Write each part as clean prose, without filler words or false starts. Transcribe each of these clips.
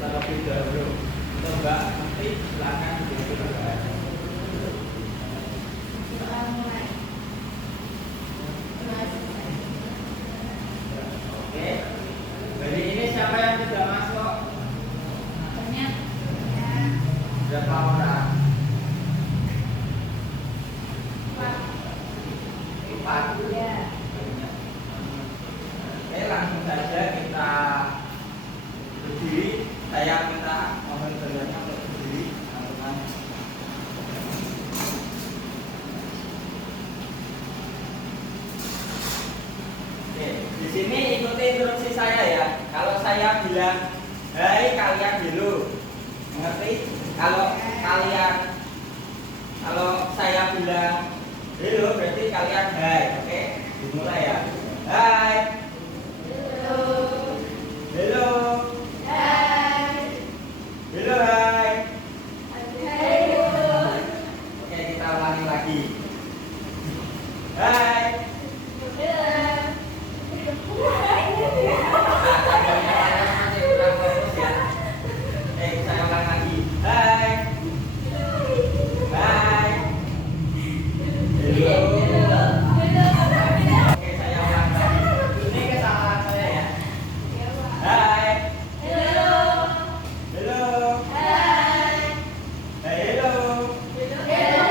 terlebih dahulu. Coba nanti silakan dijelaskan. Oke. Jadi ini siapa yang sudah masuk? Berapa orang? 4. Ya. Oke, langsung saja kita berdiri. Saya minta mohon berdoanya untuk berdiri, teman-teman. Oke, di sini ikuti instruksi saya ya. Kalau saya bilang hai, kalian dulu. Mengerti? Kalau saya bilang hello, berarti kalian hai. Oke, dimulai ya. Hai. Halo. Hello. Hai. Hello, hai. Halo. Oke, kita ulangi lagi. Hai. Masih kurang fokus ya. Saya ulang lagi. Hai. Hai. Hello. Oke, saya ulang lagi. Ini kesalahan saya ya. Hai. Halo. Hello. Hai. Hai, hello. Halo.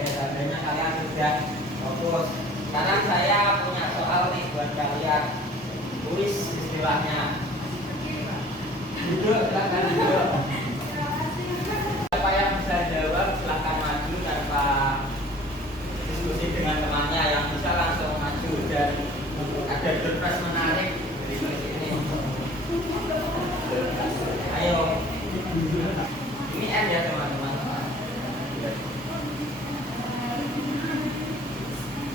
Ya, tandanya kalian sudah fokus. Sekarang saya punya soal nih buat kalian. Tulis istilahnya. Duduk, silakan duduk. Siapa yang bisa jawab silakan maju tanpa diskusi dengan temannya. Yang bisa langsung maju dan ada surprise menarik dari kuis ini. Ayo. Ini N ya teman-teman.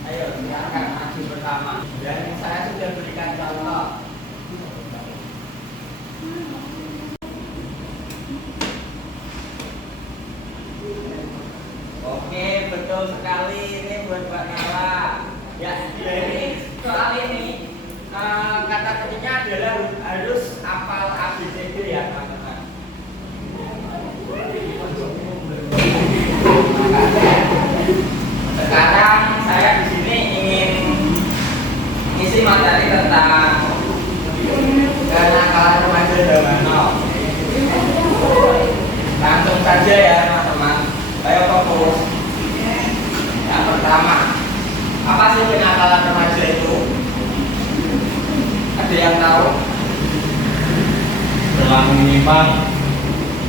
Ayo silakan maju pertama. Dan saya sudah berikan contoh. Oke, betul sekali. Ini buat Mbak Nala. Ya, dari soal ini kata kuncinya adalah harus hafal ABCD ya teman-teman. Sekarang saya di sini ingin isi materi tentang kenakalan remaja zaman now. Langsung saja ya teman-teman. Ayo fokus. Yang pertama, apa sih kenakalan remaja itu? Ada yang tahu? Perilaku menyimpang.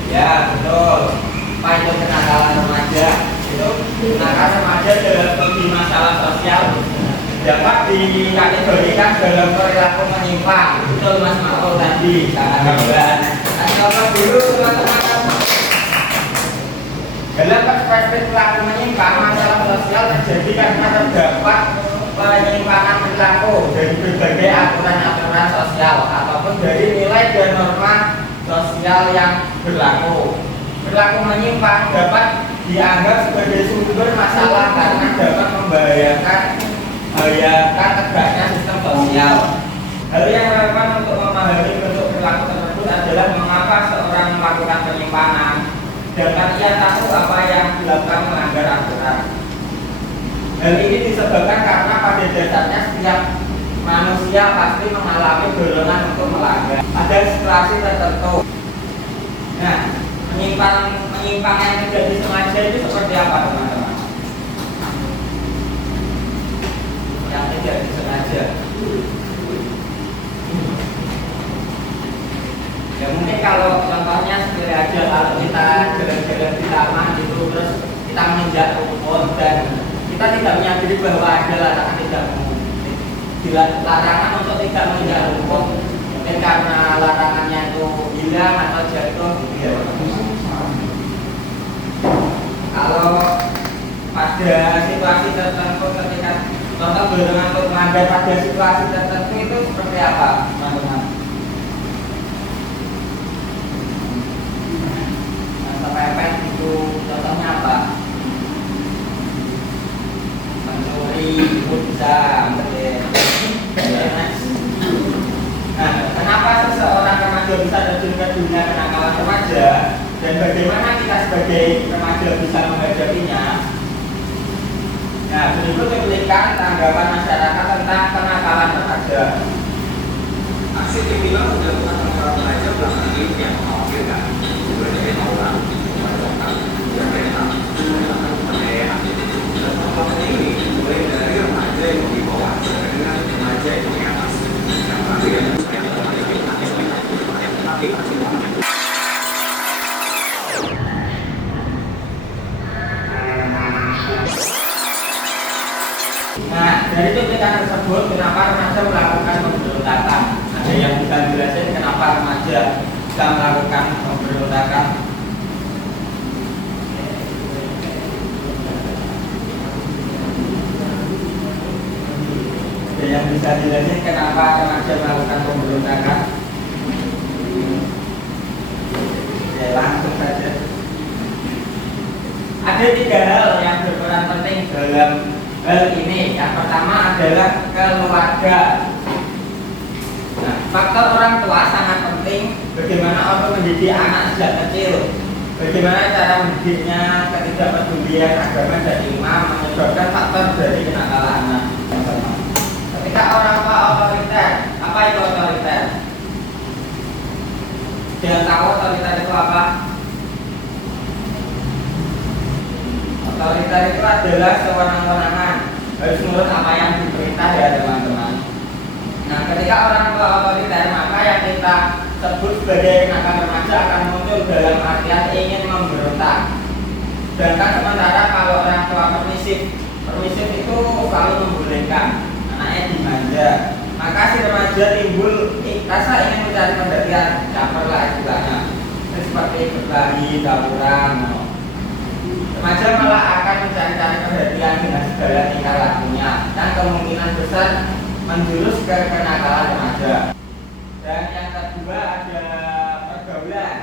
Ya betul. Apa itu kenakalan remaja? Itu kenakalan remaja dalam masalah sosial dapat dikategorikan dalam perilaku menyimpang. Betul Mas Makro tadi. Sangat hebat. Coba dulu teman-teman. Dalam perspektif perilaku menyimpang, masalah sosial terjadi karena terdapat penyimpangan perilaku dari berbagai aturan-aturan sosial ataupun dari nilai dan norma sosial yang berlaku. Perilaku menyimpang dapat dianggap sebagai sumber masalah karena dapat membahayakan tegaknya sistem sosial. Hal yang relevan untuk memahami bentuk perilaku tersebut adalah mengapa seorang melakukan penyimpangan, sedangkan ia tahu apa yang dilakukan melanggar aturan. Hal ini disebabkan karena pada dasarnya setiap manusia pasti mengalami dorongan untuk melanggar. Ada situasi tertentu. Nah, penyimpangan yang tidak disengaja itu seperti apa teman-teman? Yang tidak disengaja. Ya mungkin kalau contohnya seperti aja kalau kita jalan-jalan di taman gitu terus kita menginjak rumput dan kita tidak menyadari bahwa ada larangan untuk tidak menginjak rumput, mungkin karena larangannya itu hilang atau jatuh gitu ya. Kalau pada situasi tertentu ketika contoh dorongan untuk melanggar pada situasi tertentu itu seperti apa teman-teman? Kepepet itu contohnya apa? Mencuri, pulsa, nah, kenapa seseorang remaja bisa terjun ke dunia kenakalan remaja dan bagaimana kita sebagai remaja bisa menghadapinya. Nah, berikut cuplikan tanggapan masyarakat tentang kenakalan remaja. Aksi kriminal yang dilakukan para remaja belakangan ini yang mengkhawatirkan sebenarnya orang menyebabkan kereta menggunakan penganiayaan dan perkembangan ini mulai dari remaja yang di bawah dengan remaja yang di atas yang terakhir yang Nah, dari cuplikan tersebut, kenapa remaja melakukan pemberontakan? Ada yang bisa dijelasin kenapa remaja bisa melakukan pemberontakan? Ada yang bisa dijelasin kenapa remaja melakukan pemberontakan? Ya, langsung saja. Ada 3 hal yang berperan penting dalam hal ini. Yang pertama adalah keluarga. Nah, faktor orang tua sangat penting. Bagaimana orang mendidik anak sejak kecil, bagaimana cara mendidiknya, ketidakpedulian agama dan iman menyebabkan faktor dari kenakalan anak. Ketika orang tua otoriter, apa itu otoriter? Jangan tahu otoriter itu apa? Otoriter itu adalah sewenang-wenangan, harus menurut apa yang diperintah ya teman-teman. Nah, ketika orang tua otoriter, maka yang kita sebut sebagai kenakalan remaja akan muncul dalam artian ingin memberontak. Sedangkan sementara kalau orang tua permisif itu selalu membolehkan anaknya dimanja, maka si remaja timbul rasa ingin mencari perhatian, caper lah istilahnya, seperti berlari, tawuran. Remaja malah akan mencari-cari perhatian dengan segala tingkah lakunya dan kemungkinan besar menjurus ke kenakalan remaja. Dan yang kedua ada pergaulan,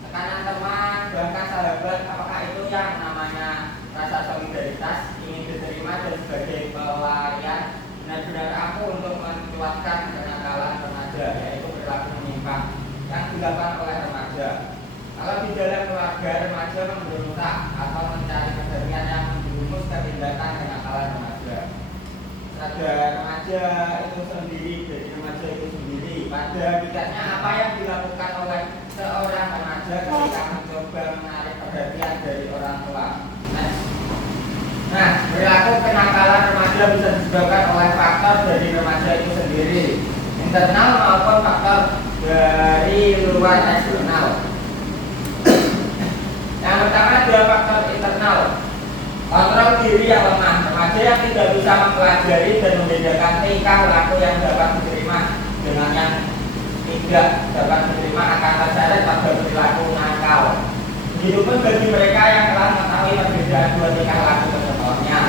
tekanan teman, bahkan sahabat. Apakah itu yang namanya rasa solidaritas, ingin diterima dan sebagai pelarian benar-benar aku untuk mencuatkan kenakalan remaja, yaitu perilaku menyimpang yang dilakukan oleh remaja. Kalau di dalam keluarga, remaja memberontak atau mencari perhatian yang menjerumus ke tindakan kenakalan remaja. Ada remaja itu sendiri, jadi remaja itu sendiri. Pada hakikatnya apa yang dilakukan oleh seorang remaja ketika mencoba menarik perhatian dari orang tua. Nah, perilaku kenakalan remaja bisa disebabkan oleh faktor dari remaja itu sendiri, internal maupun faktor dari luar eksternal. Yang pertama adalah faktor internal, kontrol diri yang lemah. Remaja yang tidak bisa mempelajari dan membedakan tingkah laku yang dapat diterima dengan yang tidak dapat diterima akan terseret pada perilaku nakal. Begitupun bagi mereka yang telah mengetahui perbedaan dua tingkah laku contohnya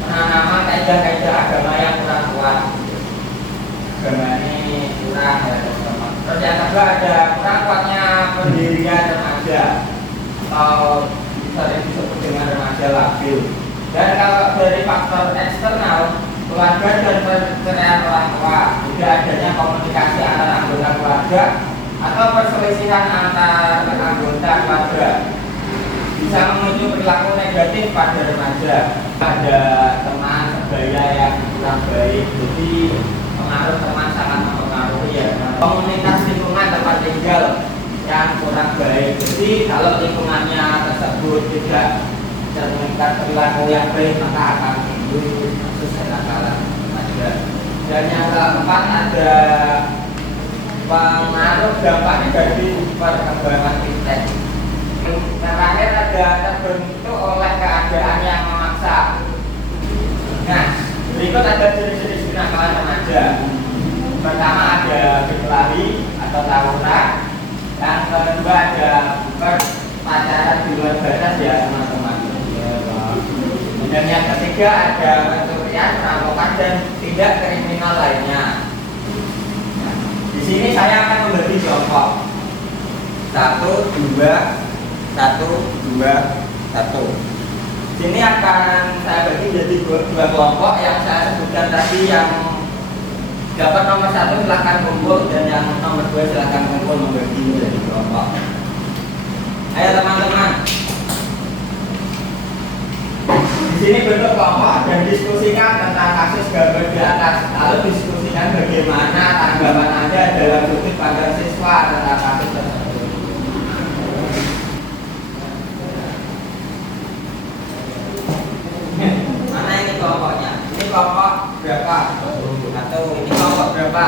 penanaman kaidah-kaidah agama yang kurang kuat. Agama ini kurang ya teman-teman. Terus yang kedua ada kurang kuatnya pendirian remaja atau bisa disebut dengan remaja labil. Dan kalau dari faktor eksternal, keluarga dan perceraian orang tua, tidak adanya komunikasi antara anggota keluarga atau perselisihan antar anggota keluarga bisa memicu perilaku negatif pada remaja. Ada teman sebaya yang kurang baik, jadi pengaruh teman sangat mempengaruhi ya. Komunitas lingkungan tempat tinggal yang kurang baik, jadi kalau lingkungannya tersebut tidak mencerminkan perilaku yang baik maka akan timbul kasus kenakalan remaja. Dan yang keempat ada pengaruh dampak negatif perkembangan fintech. Terakhir ada terbentuk oleh keadaan yang memaksa. Nah, berikut ada jenis-jenis kenakalan remaja. Pertama ada berlari atau tawuran. Yang kedua ada pacaran di luar batas ya teman-teman. Dan yang ketiga ada pencurian, perampokan dan tindak kriminal lainnya. Di sini saya akan membagi kelompok 1, 2, 1, 2, 1. Sini akan saya bagi menjadi dua kelompok yang saya sebutkan tadi, yang dapat nomor 1 silakan kumpul dan yang nomor 2 silakan kumpul membagi menjadi kelompok. Ayo teman-teman. Di sini bentuk kelompok dan diskusikan tentang kasus gambar di atas. Lalu diskusikan bagaimana tanggapan Anda dalam sudut pandang siswa tentang kasus tersebut. Mana ini kelompoknya? Ini kelompok berapa? Atau ini kelompok berapa?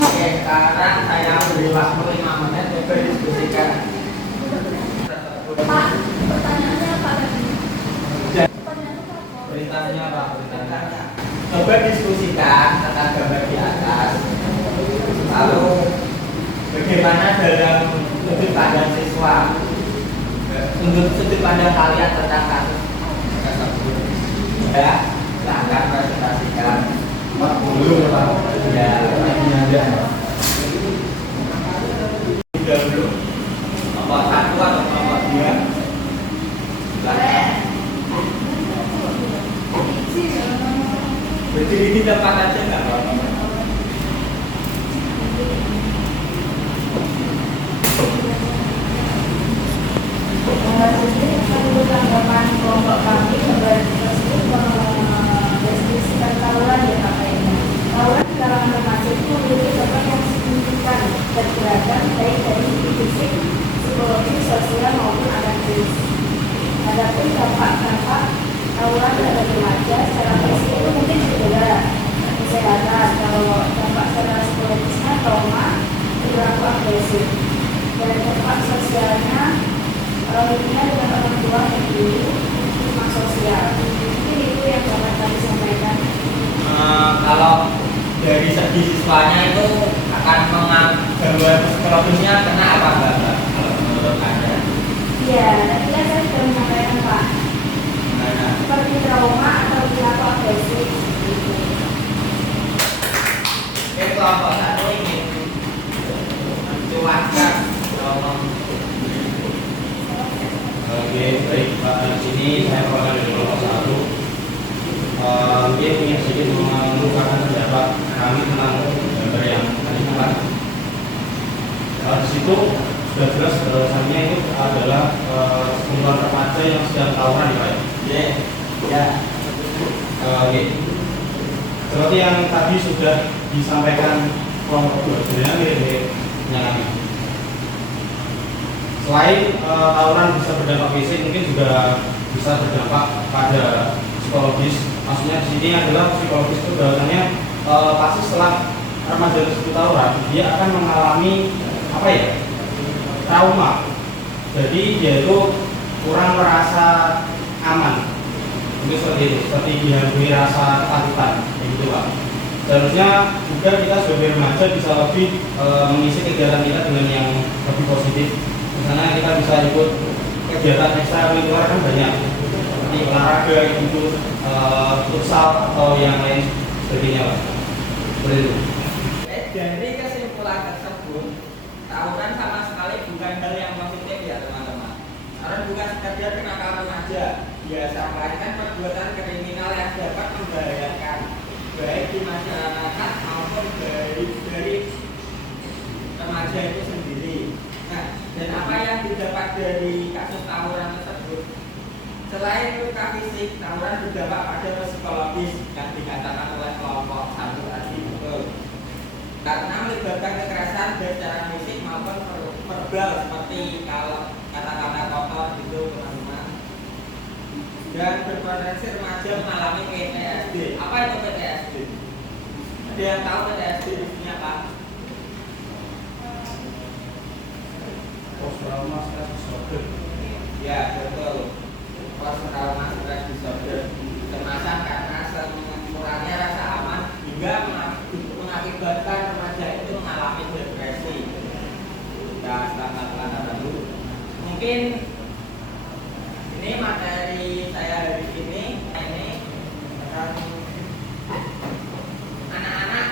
Oke, sekarang saya beri waktu 5 menit untuk berdiskusikan. Pak, pertanyaannya apa lagi? Beritanya apa? Beritanya. Coba diskusikan tentang gambar di atas. Lalu bagaimana dalam sudut pandang siswa, sudut pandang kalian tentang kasus tersebut. Ya, silahkan presentasikan. 40 Pak. Ya, ini aja. 30. Kelompok 1 atau kelompok 2? Silahkan. Berdiri di tempat aja nggak apa-apa. Menurut tanggapan kelompok kami gambar tersebut mendeskripsikan tawuran ya Pak ini. Tawuran di kalangan remaja itu memiliki dampak yang signifikan dan beragam baik dari segi fisik, psikologi, sosial maupun akademis. Adapun dampak tawuran pada remaja secara fisik itu mungkin cedera, kesehatan, kalau dampak secara psikologisnya trauma, perilaku agresif, dan dampak sosialnya hubungan dengan orang tua dan guru, hubungan sosial. Mungkin itu yang dapat kami sampaikan. Kalau dari segi siswanya itu akan gangguan psikologisnya kena apa enggak? Kalau menurut Anda? Iya, tadi kan saya sudah menyampaikan Pak. Gimana? Seperti trauma atau perilaku agresif. Gitu. Oke, kelompok 1 ingin mencuatkan kalau Oke, baik Pak. Di sini saya merupakan dari kelompok 1. Dia punya sedikit mengungkapkan pendapat kami tentang gambar yang tadi Pak. Di situ sudah jelas bahwasannya itu adalah sekumpulan remaja yang sedang tawuran ya Pak. ya. Oke. Seperti yang tadi sudah disampaikan kelompok 2, sebenarnya mirip-mirip dengan kami. Selain tawuran bisa berdampak fisik, mungkin juga bisa berdampak pada psikologis. Maksudnya di sini adalah psikologis itu bahwasanya pasti setelah remaja tersebut tawuran, dia akan mengalami apa ya? Trauma. Jadi dia itu kurang merasa aman. Mungkin seperti itu, seperti dihantui rasa ketakutan, begitu Pak. Seharusnya juga kita sebagai remaja bisa lebih mengisi kegiatan kita dengan yang lebih positif. Misalnya kita bisa ikut kegiatan ekstrakurikuler kan banyak, seperti olahraga, ikut futsal atau yang lain sebagainya Pak. Seperti itu. Dari kesimpulan tersebut, tawuran sama sekali bukan hal yang positif ya teman-teman. Karena bukan sekedar kenakalan remaja, biasa melainkan perbuatan kriminal yang dapat membahayakan baik di masyarakat maupun dari remaja itu sendiri. Nah, dan apa yang didapat dari kasus tawuran tersebut? Selain luka fisik, tawuran berdampak pada psikologis yang dikatakan oleh kelompok 1 tadi betul. Karena melibatkan kekerasan baik secara fisik maupun verbal seperti kalau kata-kata kotor gitu teman-teman. Dan berpotensi remaja mengalami PTSD. Apa itu PTSD? Ada yang tahu PTSD isinya apa? Post trauma stress disorder. Ya betul. Post trauma stress disorder. Kecemasan karena kurangnya rasa aman hingga mengakibatkan remaja itu mengalami depresi. Ya, standar dulu. Mungkin ini materi saya hari ini tentang anak-anak.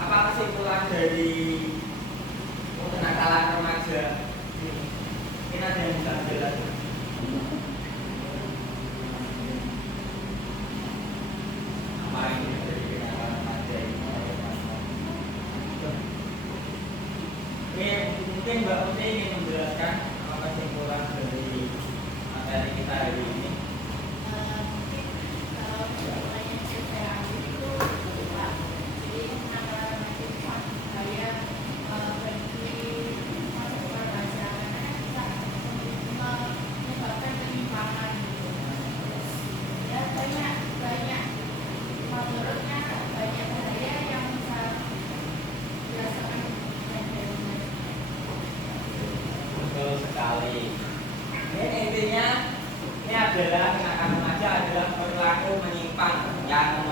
Apa kesimpulan dari kenakalan remaja? Ini ada yang bisa jelaskan? Apa ini dari kenakalan remaja ini? Mungkin Mbak Uti ingin menjelaskan kesimpulan dari materi kita hari ini. Mungkin kalau misalnya saya ambil itu berulang. Jadi penanggalan mahasiswa saya bagi masukan baca karena bisa menyebabkan penyimpangan gitu. Ya banyak menurutnya banyak bahaya yang bisa dirasakan Betul sekali. Ini intinya ini adalah tindakan remaja adalah perilaku menyimpang yang